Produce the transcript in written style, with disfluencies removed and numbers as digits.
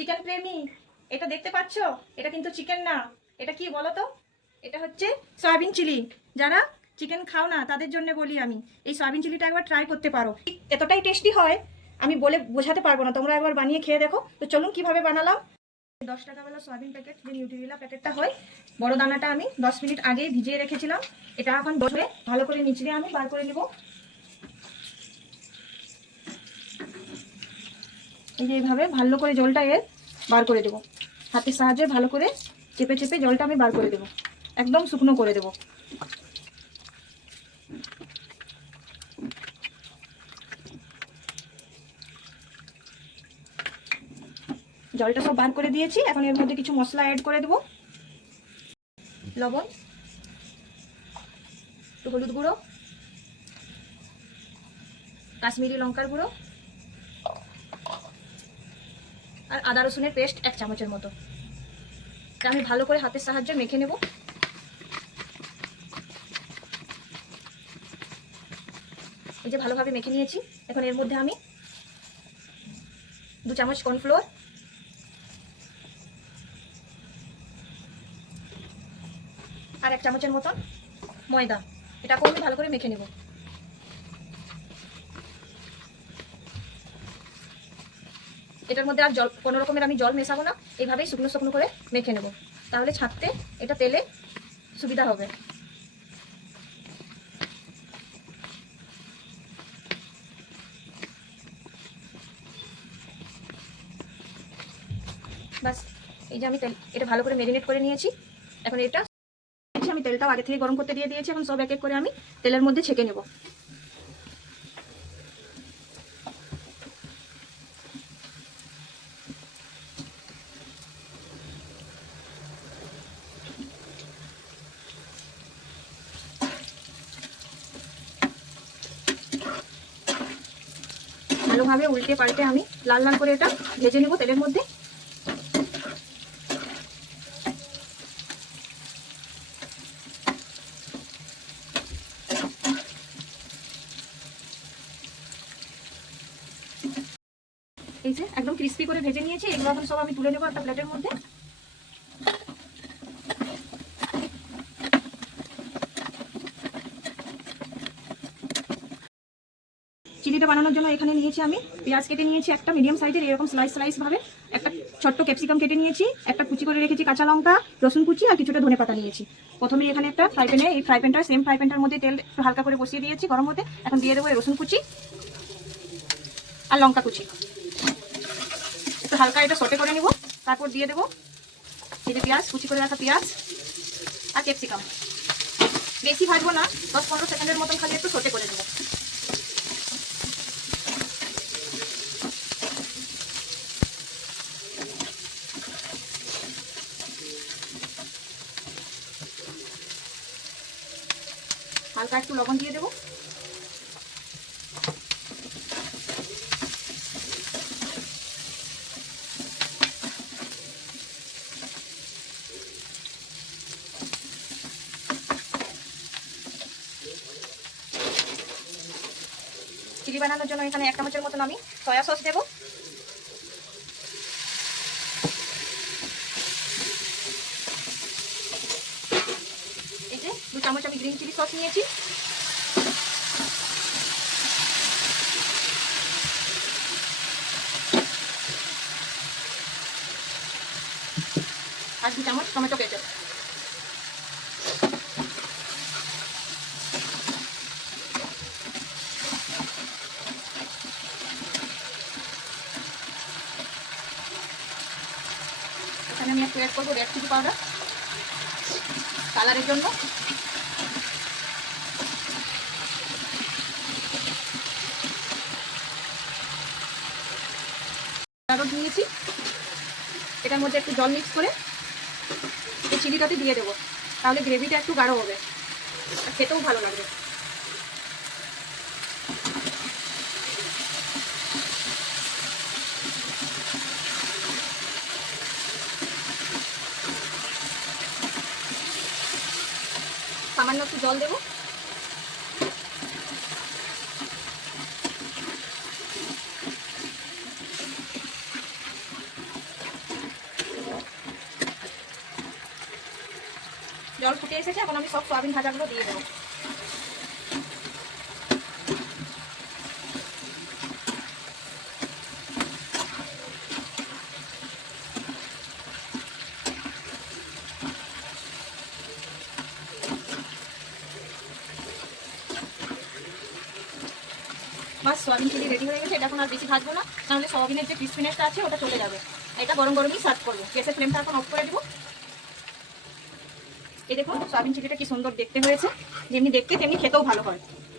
Chicken প্রেমী, এটা দেখতে পাচ্ছ? এটা কিন্তু চিকেন না, এটা কি বলো তো? এটা হচ্ছে সয়াবিন চিলি। যারা চিকেন খাও না তাদের জন্য বলি আমি, এই সয়াবিন চিলিটা একবার ট্রাই করতে পারো। এতটাই টেস্টি হয় আমি বলে বোঝাতে পারবো না, তোমরা একবার বানিয়ে খেয়ে দেখো। তো চলুন কিভাবে বানালাম। 10 টাকাওয়ালা সয়াবিন প্যাকেট, যে নিউট্রিলা প্যাকেটটা হয়, বড় দানাটা আমি 10 মিনিট আগে ভিজিয়ে রেখেছিলাম। এটা এখন বসে ভালো করে নিচড়ে আমি বার করে নেব। এই যে এইভাবে ভালো করে জলটা এর বার করে দেবো। হাতের সাহায্যে ভালো করে চেপে চেপে জলটা আমি বার করে দেবো, একদম শুকনো করে দেবো। জলটা সব বার করে দিয়েছি। এখন এর মধ্যে কিছু মশলা অ্যাড করে দেবো। লবণ, একটু হলুদ গুঁড়ো, কাশ্মীরি লঙ্কার গুঁড়ো, আর আদা রসুনের পেস্ট 1 চামচের মতো। আমি ভালো করে হাতের সাহায্যে মেখে নেব। এই যে ভালোভাবে মেখে নিয়েছি। এখন এর মধ্যে আমি 2 চামচ কর্নফ্লোর, আর 1 চামচের মতন ময়দা, এটাকেও আমি ভালো করে মেখে নেব। এটার মধ্যে আর জল, কোনো রকমের আমি জল মেশাবো না, এইভাবেই শুকনো শুকনো করে মেখে নেব, তাহলে ছাড়তে এটা তেলে সুবিধা হবে। বাস, এই যে আমি এটা ভালো করে ম্যারিনেট করে নিয়েছি। এখন এটা আমি তেলটাও আগে থেকে গরম করতে দিয়ে দিয়েছি। এখন সব এক এক করে আমি তেলের মধ্যে ছেঁকে নেব। ভালোভাবে উল্টে পাল্টে আমি লাল লাল করে এটা ভেজে নেব তেলের মধ্যে। এই যে একদম ক্রিস্পি করে ভেজে নিয়েছি। এগুলো এখন সব আমি তুলে নেবো একটা প্লেটের মধ্যে। চিলিটা বানানোর জন্য এখানে নিয়েছি আমি পেঁয়াজ কেটে নিয়েছি একটা মিডিয়াম সাইজের, এরকম স্লাইস স্লাইস ভাবে। একটা ছোট্ট ক্যাপসিকাম কেটে নিয়েছি, একটা কুচি করে রেখেছি কাঁচা লঙ্কা, রসুন কুচি, আর কিছুটা ধনেপাতা নিয়েছি। প্রথমে এখানে একটা ফ্রাই প্যানে, এই ফ্রাই প্যানটা সেম ফ্রাই প্যানটার মধ্যে তেল হালকা করে বসিয়ে দিয়েছি গরম হতে। এখন দিয়ে দেবো রসুন কুচি আর লঙ্কা কুচি, একটু হালকা এটা সটে করে নিব। তারপর দিয়ে দেবো এই যে পেঁয়াজ, কুচি করে রাখা পেঁয়াজ আর ক্যাপসিকাম। বেশি ভাজবো না, 10-15 সেকেন্ডের মতন খালি একটু সটে করে দেবো। হালকা একটু লবণ দিয়ে দেবো। চিলি বানানোর জন্য এখানে 1 চামচের মতন আমি সয়া সস দেবো। এই যে 2 চামচ আমি গ্রিন চিলি সস নিয়েছি। আর 2 চামচ টমেটো কেচাপ। এখানে আমি একটু অ্যাড করবো রেড চিলি পাউডার কালারের জন্য। নিয়েছি, এটার মধ্যে একটু জল মিক্স করে এই চিলিটাতে দিয়ে দেবো, তাহলে গ্রেভিটা একটু গাঢ় হবে আর খেতেও ভালো লাগবে। সামান্য একটু জল দেবো। জল ফুটে এসেছে, এখন আমি সব সয়াবিন ভাজাগুলো দিয়ে দেবো। বাস সয়াবিন চিলি রেডি হয়ে গেছে। এটা এখন আর বেশি ভাজবো না, নাহলে সয়াবিনের যে ক্রিসপিনেসটা আছে ওটা চলে যাবে। এটা গরম গরমই সার্ভ করবো। গ্যাসের ফ্লেমটা এখন অফ করে দেবো। এই দেখুন সয়াবিন চিলিটা কি সুন্দর দেখতে হয়েছে, যেমনি দেখতে তেমনি খেতেও ভালো হয়।